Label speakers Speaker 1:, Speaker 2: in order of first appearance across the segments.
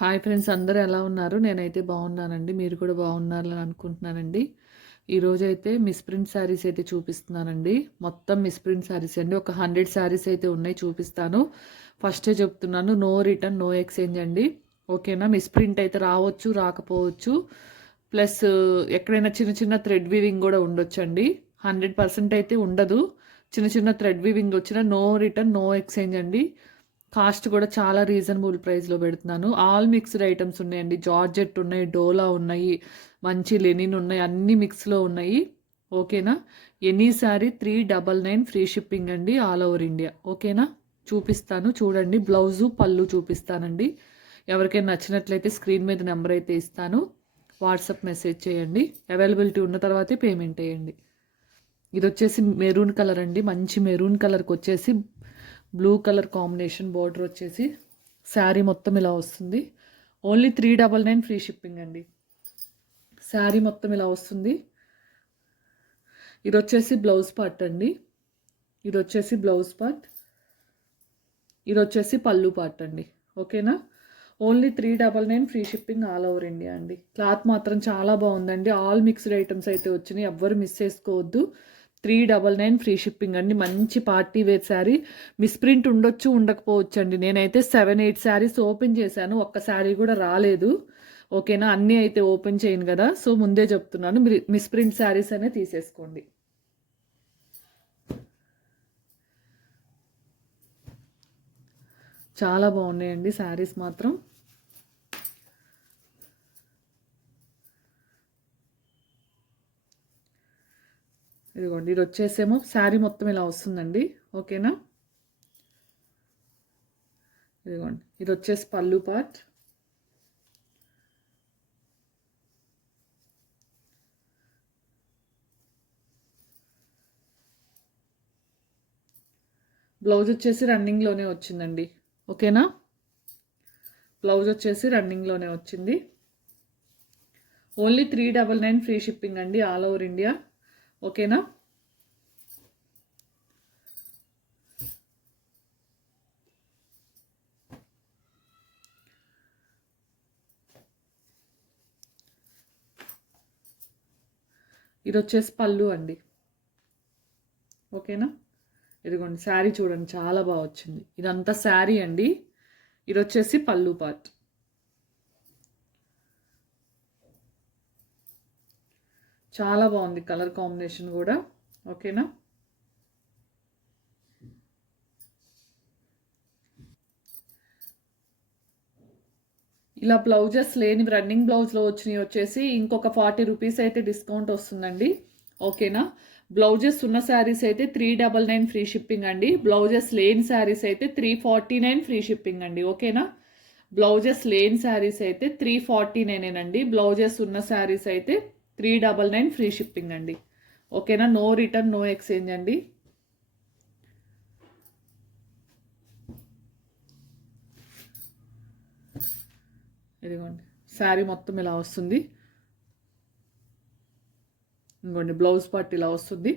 Speaker 1: Hi friends అందరూ ఎలా ఉన్నారు? నేనైతే బాగున్నానండి. మీరు కూడా బాగున్నారని అనుకుంటున్నానండి. ఈరోజు అయితే మిస్ప్రింట్ శారీస్ అయితే చూపిస్తున్నానండి. మొత్తం మిస్ప్రింట్ శారీస్ అండి. ఒక హండ్రెడ్ శారీస్ అయితే ఉన్నాయి చూపిస్తాను. ఫస్టే చెప్తున్నాను నో రిటర్న్ నో ఎక్స్చేంజ్ అండి. ఓకేనా? మిస్ప్రింట్ అయితే రావచ్చు రాకపోవచ్చు. ప్లస్ ఎక్కడైనా చిన్న చిన్న థ్రెడ్ వీవింగ్ కూడా ఉండొచ్చండి. హండ్రెడ్ పర్సెంట్ అయితే ఉండదు. చిన్న చిన్న థ్రెడ్ వీవింగ్ వచ్చిన నో రిటర్న్ నో ఎక్స్చేంజ్ అండి. కాస్ట్ కూడా చాలా రీజనబుల్ ప్రైస్లో పెడుతున్నాను. ఆల్ మిక్స్డ్ ఐటమ్స్ ఉన్నాయండి. జార్జెట్ ఉన్నాయి డోలా ఉన్నాయి మంచి లెనిన్ ఉన్నాయి అన్ని మిక్స్లో ఉన్నాయి. ఓకేనా? Any sari three double nine free shipping అండి ఆల్ ఓవర్ ఇండియా. ఓకేనా? చూపిస్తాను చూడండి. బ్లౌజు పళ్ళు చూపిస్తానండి. ఎవరికైనా నచ్చినట్లయితే స్క్రీన్ మీద నెంబర్ అయితే ఇస్తాను. వాట్సాప్ మెసేజ్ చేయండి. అవైలబిలిటీ ఉన్న తర్వాతే పేమెంట్ వేయండి ఇది వచ్చేసి మెరూన్ కలర్ అండి. మంచి మెరూన్ కలర్కి వచ్చేసి బ్లూ కలర్ కాంబినేషన్ బార్డర్ వచ్చేసి శారీ మొత్తం ఇలా వస్తుంది. Only three double nine free shipping అండి. శారీ మొత్తం ఇలా వస్తుంది. ఇది వచ్చేసి బ్లౌజ్ పార్ట్ అండి. ఇది వచ్చేసి బ్లౌజ్ పార్ట్. ఇది వచ్చేసి పళ్ళు పార్ట్ అండి. ఓకేనా? Only three double nine free shipping all over India అండి. క్లాత్ మాత్రం చాలా బాగుందండి. ఆల్ మిక్స్డ్ ఐటమ్స్ అయితే వచ్చినాయి. ఎవ్వరు మిస్ చేసుకోవద్దు. Three double nine free shipping అండి. మంచి పార్టీ వేర్ శారీ. మిస్ప్రింట్ ఉండొచ్చు ఉండకపోవచ్చు అండి నేనైతే సెవెన్ ఎయిట్ శారీస్ ఓపెన్ చేశాను. ఒక్క శారీ కూడా రాలేదు. ఓకేనా? అన్నీ అయితే ఓపెన్ చేయను కదా. సో ముందే చెప్తున్నాను. మీరు మిస్ప్రింట్ శారీస్ అనే తీసేసుకోండి. చాలా బాగున్నాయండి శారీస్ మాత్రం. ఇదిగోండి ఇది వచ్చేసేమో. శారీ మొత్తం ఇలా వస్తుందండి. ఓకేనా? ఇదిగోండి ఇది వచ్చేసి పళ్ళు పార్ట్. బ్లౌజ్ వచ్చేసి రన్నింగ్లోనే వచ్చిందండి. ఓకేనా? బ్లౌజ్ వచ్చేసి రన్నింగ్లోనే వచ్చింది. Only three double nine free shipping అండి ఆల్ ఓవర్ ఇండియా. ఓకేనా? ఇది వచ్చేసి పళ్ళు అండి. ఓకేనా? ఇదిగోండి శారీ చూడండి చాలా బాగా వచ్చింది. ఇదంతా శారీ అండి. ఇది వచ్చేసి పళ్ళు పార్ట్. చాలా బాగుంది కలర్ కాంబినేషన్ కూడా. ఓకేనా? ఇలా బ్లౌజెస్ లేని రన్నింగ్ బ్లౌజ్లో వచ్చినవి వచ్చేసి ఇంకొక ఫార్టీ రూపీస్ అయితే డిస్కౌంట్ వస్తుందండి. ఓకేనా? బ్లౌజెస్ ఉన్న శారీస్ అయితే three double nine free shipping అండి. బ్లౌజెస్ లేని శారీస్ అయితే three forty nine free shipping అండి. ఓకేనా? బ్లౌజెస్ లేని శారీస్ అయితే త్రీ ఫార్టీ నైన్ బ్లౌజెస్ ఉన్న శారీస్ అయితే three double nine free shipping అండి. ఓకేనా? నో రిటర్న్ నో ఎక్స్చేంజ్ అండి. ఇదిగోండి. శారీ మొత్తం ఇలా వస్తుంది. ఇంకోండి బ్లౌజ్ పార్ట్ ఇలా వస్తుంది.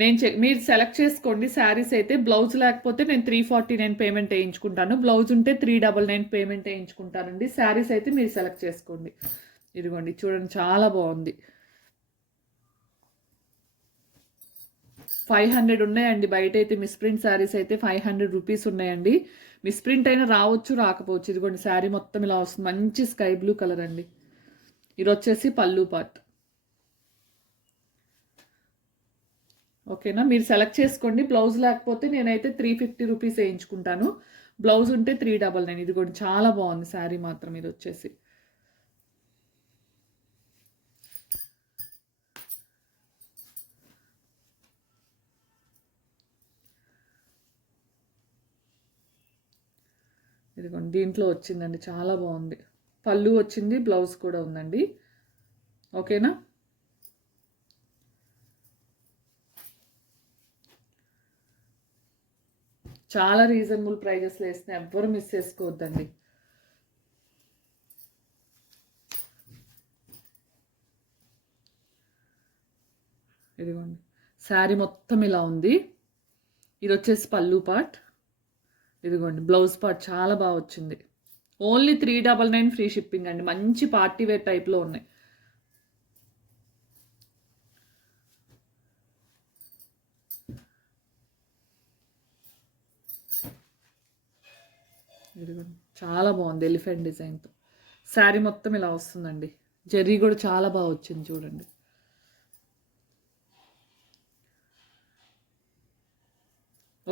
Speaker 1: నేను చె మీరు సెలెక్ట్ చేసుకోండి శారీస్ అయితే. బ్లౌజ్ లేకపోతే నేను త్రీ ఫార్టీ నైన్ పేమెంట్ వేయించుకుంటాను. బ్లౌజ్ ఉంటే త్రీ డబల్ నైన్ పేమెంట్ వేయించుకుంటానండి. శారీస్ అయితే మీరు సెలెక్ట్ చేసుకోండి. ఇదిగోండి చూడండి చాలా బాగుంది. ఫైవ్ హండ్రెడ్ ఉన్నాయండి. బయట అయితే మిస్ప్రింట్ శారీస్ అయితే ఫైవ్ హండ్రెడ్ రూపీస్ ఉన్నాయండి. మిస్ప్రింట్ అయినా రావచ్చు రాకపోవచ్చు. ఇదిగోండి శారీ మొత్తం ఇలా వస్తుంది. మంచి స్కై బ్లూ కలర్ అండి. ఇది వచ్చేసి పళ్ళు పార్ట్. ఓకేనా? మీరు సెలెక్ట్ చేసుకోండి. బ్లౌజ్ లేకపోతే నేనైతే త్రీ ఫిఫ్టీ రూపీస్ వేయించుకుంటాను. బ్లౌజ్ ఉంటే త్రీ డబల్ నైన్. ఇది కూడా చాలా బాగుంది శారీ మాత్రం ఇది వచ్చేసి ఇదిగోండి దీంట్లో వచ్చిందండి చాలా బాగుంది. పళ్ళు వచ్చింది బ్లౌజ్ కూడా ఉందండి. ఓకేనా? చాలా రీజనబుల్ ప్రైజెస్లో వేసిన ఎవ్వరు మిస్ చేసుకోవద్దండి. ఇదిగోండి. శారీ మొత్తం ఇలా ఉంది. ఇది వచ్చేసి పళ్ళు పార్ట్ ఇదిగోండి బ్లౌజ్ పార్ట్ చాలా బాగా వచ్చింది. Only three double nine free shipping అండి. మంచి పార్టీ వేర్ టైప్లో ఉన్నాయి. ఇదిగోండి. చాలా బాగుంది ఎలిఫెంట్ డిజైన్తో శారీ మొత్తం ఇలా వస్తుందండి. జరీ కూడా చాలా బాగా వచ్చింది చూడండి.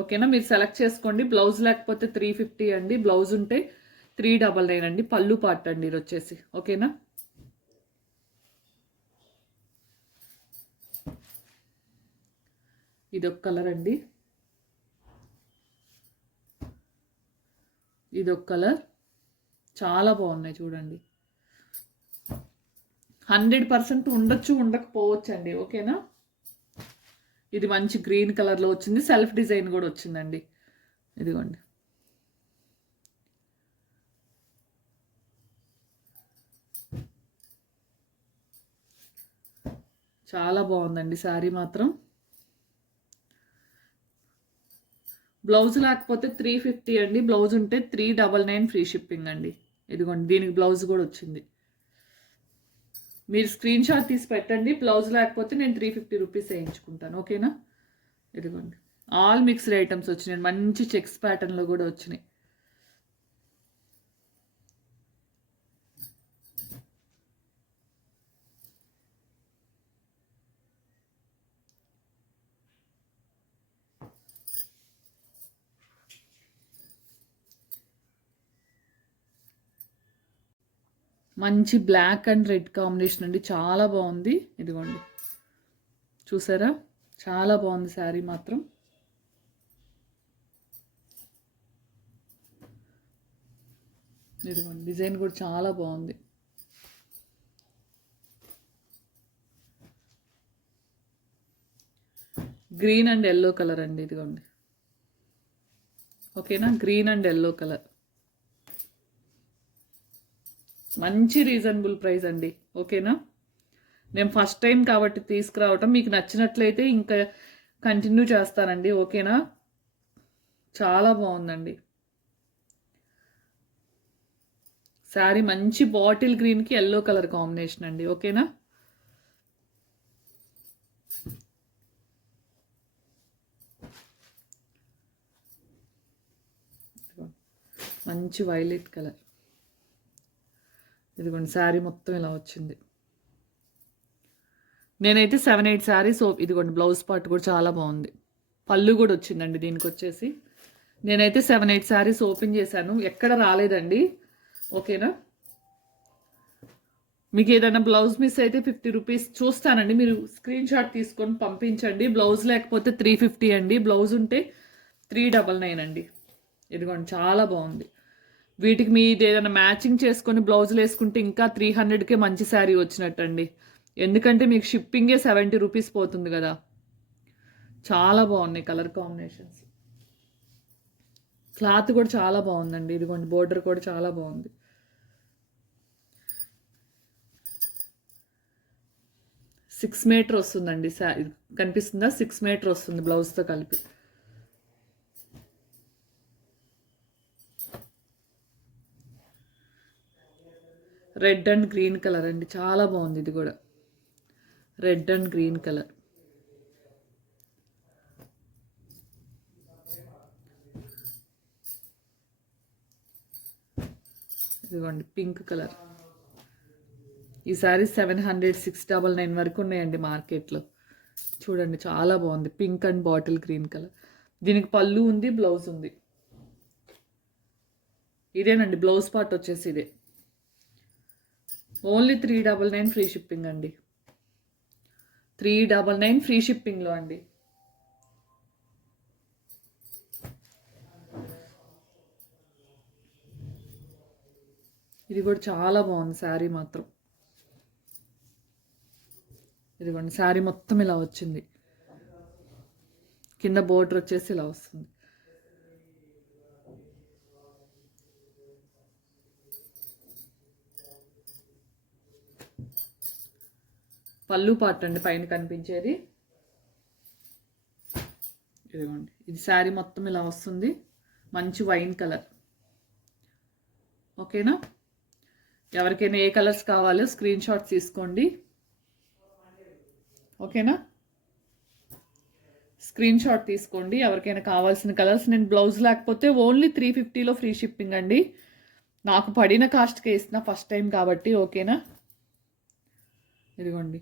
Speaker 1: ఓకేనా? మీరు సెలెక్ట్ చేసుకోండి. బ్లౌజ్ లేకపోతే త్రీ ఫిఫ్టీ అండి. బ్లౌజ్ ఉంటే త్రీ డబల్ నైన్ అండి. పళ్ళు పాట అండి ఇది వచ్చేసి. ఓకేనా? ఇది ఒక కలర్ అండి. ఇది ఒక కలర్ చాలా బాగున్నాయి చూడండి. హండ్రెడ్ పర్సెంట్ ఉండొచ్చు ఉండకపోవచ్చు అండి. ఓకేనా? ఇది మంచి గ్రీన్ కలర్లో వచ్చింది. సెల్ఫ్ డిజైన్ కూడా వచ్చిందండి. ఇదిగోండి. చాలా బాగుందండి శారీ మాత్రం. బ్లౌజ్ లేకపోతే త్రీ ఫిఫ్టీ అండి. బ్లౌజ్ ఉంటే three double nine free shipping అండి. ఇదిగోండి దీనికి బ్లౌజ్ కూడా వచ్చింది. మీరు స్క్రీన్ షాట్ తీసి పెట్టండి. బ్లౌజ్ లేకపోతే నేను త్రీ ఫిఫ్టీ రూపీస్ వేయించుకుంటాను ఓకేనా ఇదిగోండి. ఆల్ మిక్స్డ్ ఐటమ్స్ వచ్చినాయి. మంచి చెక్స్ ప్యాటర్న్లో కూడా వచ్చినాయి. మంచి బ్లాక్ అండ్ రెడ్ కాంబినేషన్ అండి. చాలా బాగుంది. ఇదిగోండి. చూసారా? చాలా బాగుంది శారీ మాత్రం. ఇదిగోండి. డిజైన్ కూడా చాలా బాగుంది. గ్రీన్ అండ్ ఎల్లో కలర్ అండి. ఇదిగోండి. ఓకేనా? Green and yellow colour. మంచి రీజనబుల్ ప్రైస్ అండి. ఓకేనా? నేను ఫస్ట్ టైం కాబట్టి తీసుకురావటం మీకు నచ్చినట్లయితే ఇంకా కంటిన్యూ చేస్తానండి. ఓకేనా? చాలా బాగుందండి. శారీ మంచి బాటిల్ గ్రీన్కి ఎల్లో కలర్ కాంబినేషన్ అండి. ఓకేనా? మంచి వైలెట్ కలర్ ఇదిగోండి శారీ మొత్తం ఇలా వచ్చింది. నేనైతే సెవెన్ ఎయిట్ శారీస్ ఇదిగోండి బ్లౌజ్ పార్ట్ కూడా చాలా బాగుంది. పళ్ళు కూడా వచ్చిందండి దీనికి వచ్చేసి. నేనైతే సెవెన్ ఎయిట్ శారీస్ ఓపెన్ చేశాను. ఎక్కడ రాలేదండి. ఓకేనా? మీకు ఏదైనా బ్లౌజ్ మిస్ అయితే ఫిఫ్టీ రూపీస్ చూస్తానండి. మీరు స్క్రీన్ షాట్ తీసుకొని పంపించండి. బ్లౌజ్ లేకపోతే త్రీ ఫిఫ్టీ అండి. బ్లౌజ్ ఉంటే త్రీ డబల్ నైన్ అండి. ఇదిగోండి చాలా బాగుంది. వీటికి మీది ఏదైనా మ్యాచింగ్ చేసుకొని బ్లౌజులు వేసుకుంటే ఇంకా త్రీ హండ్రెడ్కే మంచి శారీ వచ్చినట్టండి. ఎందుకంటే మీకు షిప్పింగే సెవెంటీ రూపీస్ పోతుంది కదా. చాలా బాగున్నాయి కలర్ కాంబినేషన్స్ క్లాత్ కూడా చాలా బాగుందండి. ఇదిగోండి బోర్డర్ కూడా చాలా బాగుంది. సిక్స్ మీటర్ వస్తుందండి కనిపిస్తుందా? సిక్స్ మీటర్ వస్తుంది బ్లౌజ్తో కలిపి. రెడ్ అండ్ గ్రీన్ కలర్ అండి. చాలా బాగుంది ఇది కూడా. Red and green colour. ఇదిగోండి పింక్ కలర్. ఈ sari seven hundred six double nine వరకు ఉన్నాయండి మార్కెట్లో. చూడండి చాలా బాగుంది. Pink and bottle green colour. దీనికి పళ్ళు ఉంది బ్లౌజ్ ఉంది. ఇదేనండి బ్లౌజ్ పార్ట్ వచ్చేసి ఇదే. Only three double nine free shipping అండి. త్రీ డబల్ నైన్ ఫ్రీ షిప్పింగ్లో అండి. ఇది కూడా చాలా బాగుంది శారీ మాత్రం. ఇదిగోండి శారీ మొత్తం ఇలా వచ్చింది. కింద బోర్డర్ వచ్చేసి ఇలా వస్తుంది. పళ్ళు పార్ట్ అండి పైన కనిపించేది. ఇదిగోండి ఇది శారీ మొత్తం ఇలా వస్తుంది. మంచి వైన్ కలర్. ఓకేనా? ఎవరికైనా ఏ కలర్స్ కావాలో స్క్రీన్ షాట్స్ తీసుకోండి. ఓకేనా? స్క్రీన్ షాట్ తీసుకోండి. ఎవరికైనా కావాల్సిన కలర్స్ నేను బ్లౌజ్ లేకపోతే ఓన్లీ త్రీ ఫిఫ్టీలో ఫ్రీ షిప్పింగ్ అండి. నాకు పడిన కాస్ట్కే ఇస్తున్నా ఫస్ట్ టైం కాబట్టి ఓకేనా? ఇదిగోండి.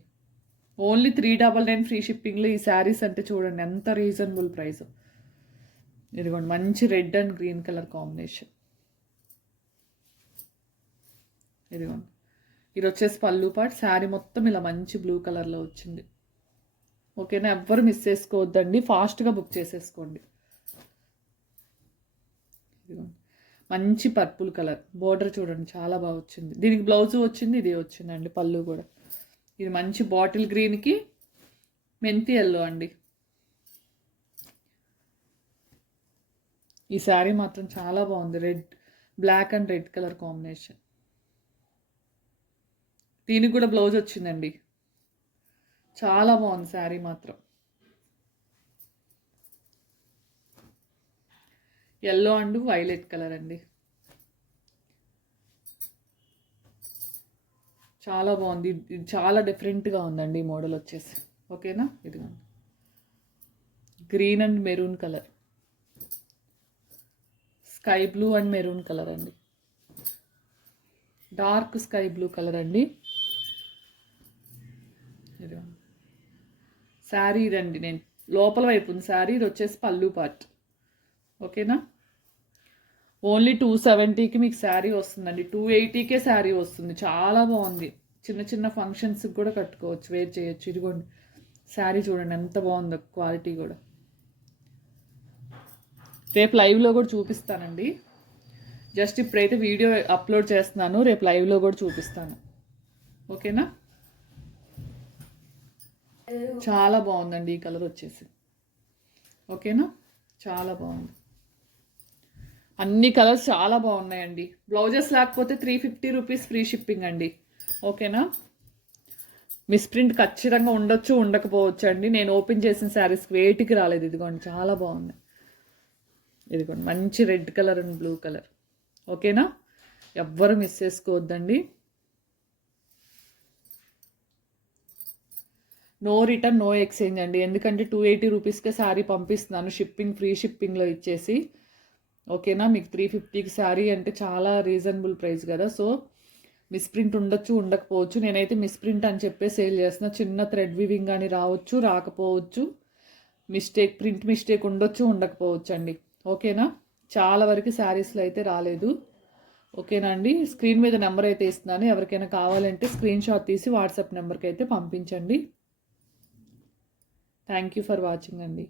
Speaker 1: Only three double nine free షిప్పింగ్లో ఈ శారీస్ అంటే చూడండి ఎంత రీజనబుల్ ప్రైస్. ఇదిగోండి మంచి red and green colour combination. ఇదిగోండి ఇది వచ్చేసి పళ్ళు పాట్ శారీ మొత్తం ఇలా మంచి బ్లూ కలర్లో వచ్చింది. ఓకేనా? ఎవ్వరు మిస్ చేసుకోవద్దండి ఫాస్ట్గా బుక్ చేసేసుకోండి. ఇదిగోండి మంచి పర్పుల్ కలర్ బోర్డర్ చూడండి చాలా బాగా వచ్చింది. దీనికి బ్లౌజ్ వచ్చింది ఇది వచ్చిందండి పళ్ళు కూడా. ఇది మంచి బాటిల్ గ్రీన్కి మెంతి ఎల్లో అండి. ఈ శారీ మాత్రం చాలా బాగుంది. Red black and red colour combination. దీనికి కూడా బ్లౌజ్ వచ్చిందండి. చాలా బాగుంది శారీ మాత్రం. ఎల్లో అండ్ వైలెట్ కలర్ అండి. చాలా బాగుంది. చాలా డిఫరెంట్గా ఉందండి ఈ మోడల్ వచ్చేసి. ఓకేనా? ఇదిగోండి green and maroon colour sky blue and maroon colour అండి. డార్క్ స్కై బ్లూ కలర్ అండి. శారీ ఇదండి నేను. లోపల వైపు ఉంది. శారీ ఇది వచ్చేసి పళ్ళు పార్ట్ ఓకేనా? ఓన్లీ టూ సెవెంటీకి మీకు శారీ వస్తుందండి. టూ ఎయిటీకే శారీ వస్తుంది. చాలా బాగుంది. చిన్న చిన్న ఫంక్షన్స్కి కూడా కట్టుకోవచ్చు. వేర్ చేయొచ్చు. ఇదిగోండి. శారీ చూడండి. ఎంత బాగుందో క్వాలిటీ కూడా. రేపు లైవ్లో కూడా చూపిస్తానండి. జస్ట్ ఇప్పుడైతే వీడియో అప్లోడ్ చేస్తున్నాను. రేపు లైవ్లో కూడా చూపిస్తాను. ఓకేనా? చాలా బాగుందండి. ఈ కలర్ వచ్చేసి. ఓకేనా? చాలా బాగుంది. అన్ని కలర్స్ చాలా బాగున్నాయండి. బ్లౌజెస్ లేకపోతే three fifty rupees free shipping అండి. ఓకేనా? మిస్ ప్రింట్ ఖచ్చితంగా ఉండొచ్చు ఉండకపోవచ్చు అండి నేను ఓపెన్ చేసిన శారీస్కి వేటికి రాలేదు. ఇదిగోండి చాలా బాగుంది ఇదిగోండి మంచి red colour and blue colour. ఓకేనా? ఎవ్వరు మిస్ చేసుకోవద్దండి. నో రిటర్న్ నో ఎక్స్చేంజ్ అండి. ఎందుకంటే టూ ఎయిటీ రూపీస్కే శారీ పంపిస్తున్నాను షిప్పింగ్ ఫ్రీ షిప్పింగ్లో ఇచ్చేసి. ఓకేనా? మీకు త్రీ ఫిఫ్టీకి శారీ అంటే చాలా రీజనబుల్ ప్రైస్ కదా. సో మిస్ప్రింట్ ఉండొచ్చు ఉండకపోవచ్చు. నేనైతే మిస్ప్రింట్ అని చెప్పే సేల్ చేస్తున్నా. చిన్న థ్రెడ్ వివింగ్ కానీ రావచ్చు రాకపోవచ్చు. మిస్టేక్ ప్రింట్ మిస్టేక్ ఉండొచ్చు ఉండకపోవచ్చు అండి. ఓకేనా? చాలా వరకు శారీస్లో అయితే రాలేదు. ఓకేనా అండి? స్క్రీన్ మీద నెంబర్ అయితే ఇస్తున్నాను. ఎవరికైనా కావాలంటే స్క్రీన్ షాట్ తీసి వాట్సాప్ నెంబర్కి అయితే పంపించండి. థ్యాంక్ యూ ఫర్ వాచింగ్ అండి.